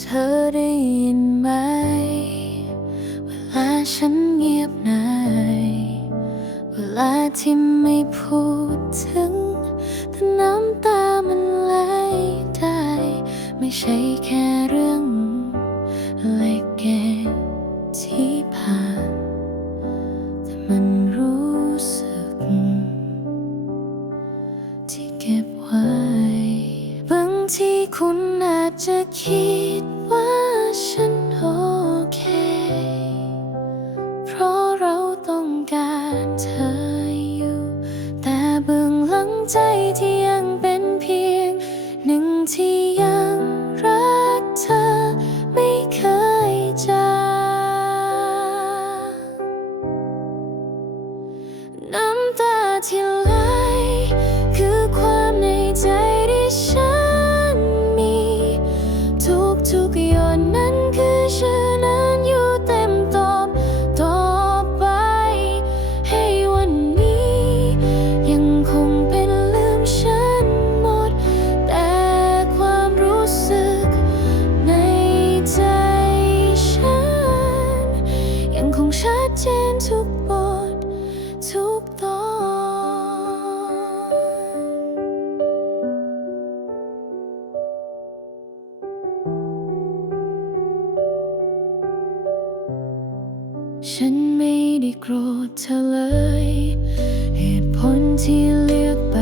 เธอได้ยินไหม เวลาฉันเงียบนายเวลาที่ไม่พูดถึง แต่น้ำตามันไหลได้ ไม่ใช่แค่เรื่องเล็กแก่ที่ผ่านแต่มันรู้สึก ที่เก็บไว้บางที่คุณ จจะคิดว่าฉันโอเค เพราะเราต้องการเธออยู่ แต่เบื้องหลังใจที่ ฉันไม่ได้โกรธเธอเลย เหตุผลที่เลือกไป